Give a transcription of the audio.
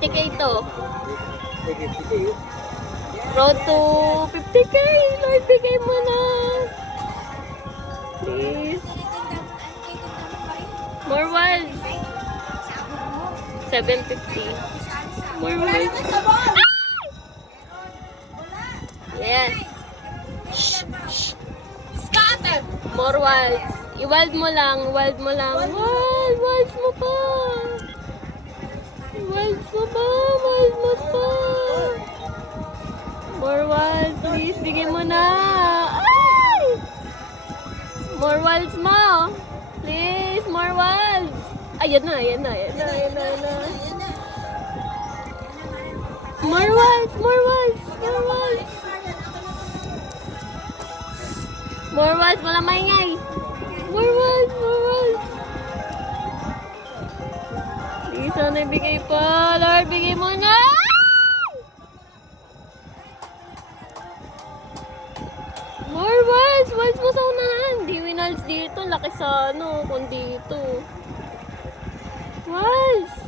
50k to. Road to 50k. Lord, bigay mo na. Please. More wilds. 750. More wilds. Yes. Shh, shh. Scatter! More wilds. I-wild mo lang. Wild mo lang. Wild. Wilds mo pa. Wilds mo pa. Wild mo pa. More wilds. Please, bigay mo na. Ay! More wilds mo. Please, more wilds. Ayan na, ayan na, ayan na, ayan na, ayan na. More wilds, more wilds, more wilds. More wilds, walang maingay. More wilds, more wilds. Please, sana ibigay pa. Lord, bigay mo na. More wilds, wilds mo sa unahan. Di winalds dito, laki sa ano, kung dito. Wilds.